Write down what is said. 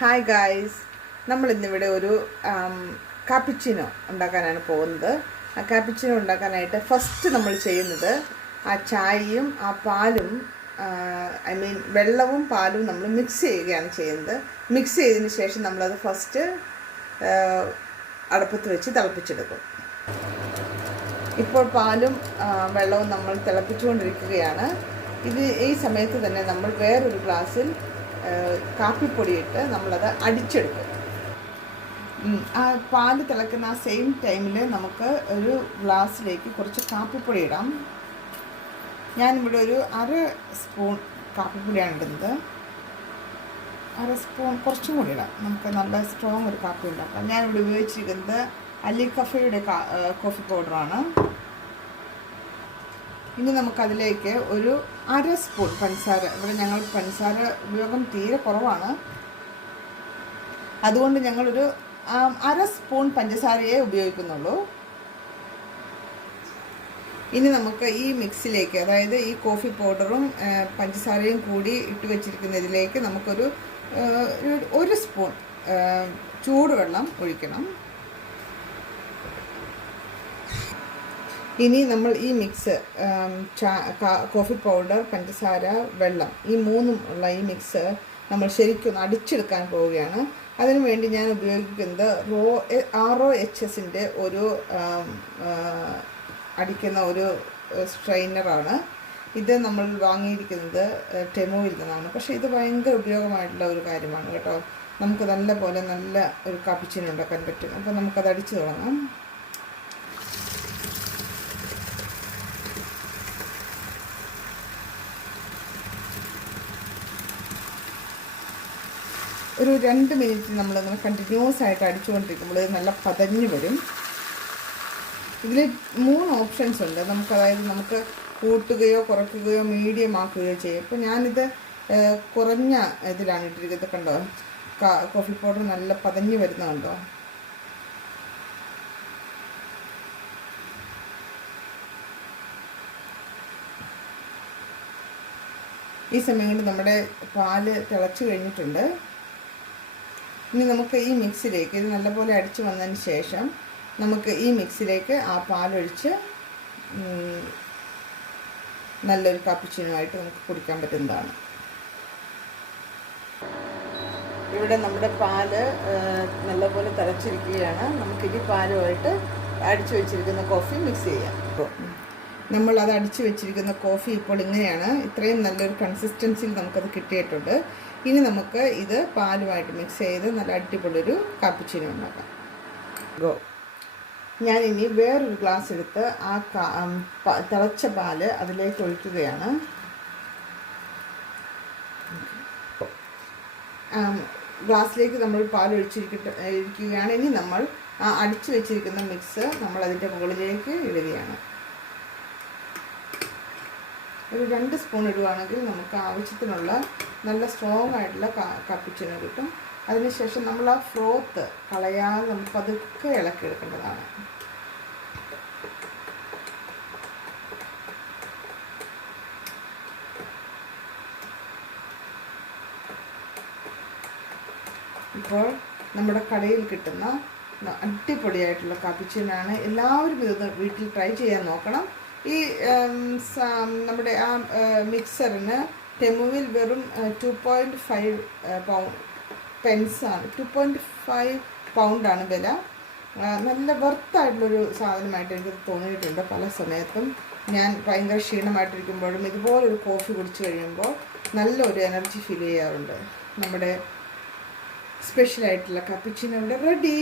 Hi guys, നമ്മളിന്നിവിടെ ഒരു cappuccino ഉണ്ടാക്കാനാണ് പോകുന്നത്. ആ കാപ്പിച്ചിനോ ഉണ്ടാക്കാനായിട്ട് ഫസ്റ്റ് നമ്മൾ ചെയ്യുന്നത് ആ ചായയും ആ പാലും വെള്ളവും പാലും നമ്മൾ മിക്സ് ചെയ്യുകയാണ് ചെയ്യുന്നത്. മിക്സ് ചെയ്തതിന് ശേഷം നമ്മളത് ഫസ്റ്റ് അടുപ്പത്ത് വെച്ച് തിളപ്പിച്ചെടുക്കും. ഇപ്പോൾ പാലും വെള്ളവും നമ്മൾ തിളപ്പിച്ചുകൊണ്ടിരിക്കുകയാണ്. ഈ സമയത്ത് തന്നെ നമ്മൾ വേറൊരു ഗ്ലാസ്സിൽ കാപ്പിപ്പൊടിയിട്ട് നമ്മളത് അടിച്ചെടുക്കും. ആ പാല് തിളക്കുന്ന ആ സെയിം ടൈമിൽ നമുക്ക് ഒരു ഗ്ലാസ്സിലേക്ക് കുറച്ച് കാപ്പിപ്പൊടി ഇടാം. ഞാനിവിടെ ഒരു 1/2 സ്പൂൺ കാപ്പിപ്പൊടിയാണ് ഇടുന്നത്. 1/2 സ്പൂൺ കുറച്ചും കൂടി ഇടാം, നമുക്ക് നല്ല സ്ട്രോങ് ഒരു കാപ്പി ഉണ്ടാക്കാം. ഞാനിവിടെ ഉപയോഗിച്ചിരിക്കുന്നത് അലി കഫയുടെ കോഫി പൗഡറാണ്. ഇനി നമുക്കതിലേക്ക് ഒരു 1/2 സ്പൂൺ പഞ്ചസാര, ഇവിടെ ഞങ്ങൾ പഞ്ചസാര ഉപയോഗം തീരെ കുറവാണ്, അതുകൊണ്ട് ഞങ്ങളൊരു 1/2 സ്പൂൺ പഞ്ചസാരയെ ഉപയോഗിക്കുന്നുള്ളൂ. ഇനി നമുക്ക് ഈ മിക്സിലേക്ക്, അതായത് ഈ കോഫി പൗഡറും പഞ്ചസാരയും കൂടി ഇട്ട് വെച്ചിരിക്കുന്നതിലേക്ക് നമുക്കൊരു 1 സ്പൂൺ ചൂടുവെള്ളം ഒഴിക്കണം. ഇനി നമ്മൾ ഈ മിക്സ് കോഫി പൗഡർ, പഞ്ചസാര, വെള്ളം, ഈ മൂന്നും ഉള്ള ഈ മിക്സ് നമ്മൾ ശരിക്കും അടിച്ചെടുക്കാൻ പോവുകയാണ്. അതിനു വേണ്ടി ഞാൻ ഉപയോഗിക്കുന്നത് ROHSൻ്റെ ഒരു അടിക്കുന്ന ഒരു സ്ട്രെയിനറാണ്. ഇത് നമ്മൾ വാങ്ങിയിരിക്കുന്നത് ടെമുവിൽ നിന്നാണ്. പക്ഷേ ഇത് ഭയങ്കര ഉപയോഗമായിട്ടുള്ള ഒരു കാര്യമാണ് കേട്ടോ. നമുക്ക് നല്ല ഒരു കാപ്പിച്ചിനോ ഉണ്ടാക്കാൻ പറ്റും. അപ്പോൾ നമുക്കത് അടിച്ചു തുടങ്ങാം. ഒരു 2 മിനിറ്റ് നമ്മളിങ്ങനെ കണ്ടിന്യൂസ് ആയിട്ട് അടിച്ചുകൊണ്ടിരിക്കുമ്പോൾ ഇത് നല്ല പതഞ്ഞ് വരും. ഇതിൽ 3 ഓപ്ഷൻസ് ഉണ്ട് നമുക്ക്. അതായത് നമുക്ക് കൂട്ടുകയോ കുറയ്ക്കുകയോ മീഡിയം ആക്കുകയോ ചെയ്യും. ഇപ്പോൾ ഞാനിത് കുറഞ്ഞ ഇതിലാണ് ഇട്ടിരിക്കുന്നത്. കണ്ടോ, കോഫി പൗഡർ നല്ല പതഞ്ഞ് വരുന്നുണ്ടോ? ഈ സമയം കൊണ്ട് നമ്മുടെ പാല് തിളച്ച് കഴിഞ്ഞിട്ടുണ്ട്. ഇനി നമുക്ക് ഈ മിക്സിലേക്ക്, ഇത് നല്ലപോലെ അടിച്ചു വന്നതിന് ശേഷം നമുക്ക് ഈ മിക്സിലേക്ക് ആ പാലൊഴിച്ച് നല്ലൊരു കാപ്പിച്ചിനോയായിട്ട് നമുക്ക് കുടിക്കാൻ പറ്റുന്നതാണ്. ഇവിടെ നമ്മുടെ പാല് നല്ലപോലെ തിളച്ചിരിക്കുകയാണ്. നമുക്കിനി പാലുമായിട്ട് അടിച്ചു വെച്ചിരിക്കുന്ന കോഫി മിക്സ് ചെയ്യാം. നമ്മൾ അത് അടിച്ചു വെച്ചിരിക്കുന്ന കോഫി ഇപ്പോൾ ഇങ്ങനെയാണ്. ഇത്രയും നല്ലൊരു കൺസിസ്റ്റൻസിയിൽ നമുക്കത് കിട്ടിയിട്ടുണ്ട്. ഇനി നമുക്ക് ഇത് പാലുമായിട്ട് മിക്സ് ചെയ്ത് നല്ല അടിപൊളിയൊരു കാപ്പിച്ചിനോ ഉണ്ടാക്കാം. ഞാനിനി വേറൊരു ഗ്ലാസ് എടുത്ത് ആ തിളച്ച പാല് അതിലേക്ക് ഒഴിക്കുകയാണ്. ഗ്ലാസ്സിലേക്ക് നമ്മൾ പാൽ ഒഴിച്ചിരിക്കുകയാണ്. ഇനി നമ്മൾ ആ അടിച്ചു വെച്ചിരിക്കുന്ന മിക്സ് നമ്മൾ അതിൻ്റെ മുകളിലേക്ക് ഇടുകയാണ്. ഒരു 2 സ്പൂൺ ഇടുകയാണെങ്കിൽ നമുക്ക് ആവശ്യത്തിനുള്ള നല്ല സ്ട്രോങ് ആയിട്ടുള്ള കാപ്പിച്ചിനോ കിട്ടും. അതിനുശേഷം നമ്മൾ ആ ഫ്രോത്ത് കളയാതെ നമുക്ക് പതുക്കെ ഇളക്കിയെടുക്കേണ്ടതാണ്. ഇപ്പോൾ നമ്മുടെ കടയിൽ കിട്ടുന്ന അടിപൊളിയായിട്ടുള്ള കാപ്പിച്ചിനോയാണ്. എല്ലാവരും ഇത് വീട്ടിൽ ട്രൈ ചെയ്യാൻ നോക്കണം. ഈ നമ്മുടെ ആ മിക്സറിന് ടെമുവിൽ വെറും 2.5 പെൻസാണ്, 2.5 പൗണ്ടാണ് വില. നല്ല വെർത്തായിട്ടുള്ളൊരു സാധനമായിട്ട് എനിക്ക് തോന്നിയിട്ടുണ്ട്. പല സമയത്തും ഞാൻ ഭയങ്കര ക്ഷീണമായിട്ടിരിക്കുമ്പോഴും ഇതുപോലൊരു കോഫി കുടിച്ചു കഴിയുമ്പോൾ നല്ലൊരു എനർജി ഫീൽ ചെയ്യാറുണ്ട്. നമ്മുടെ സ്പെഷ്യലായിട്ടുള്ള കാപ്പിച്ചിനോ ഇവിടെ റെഡി.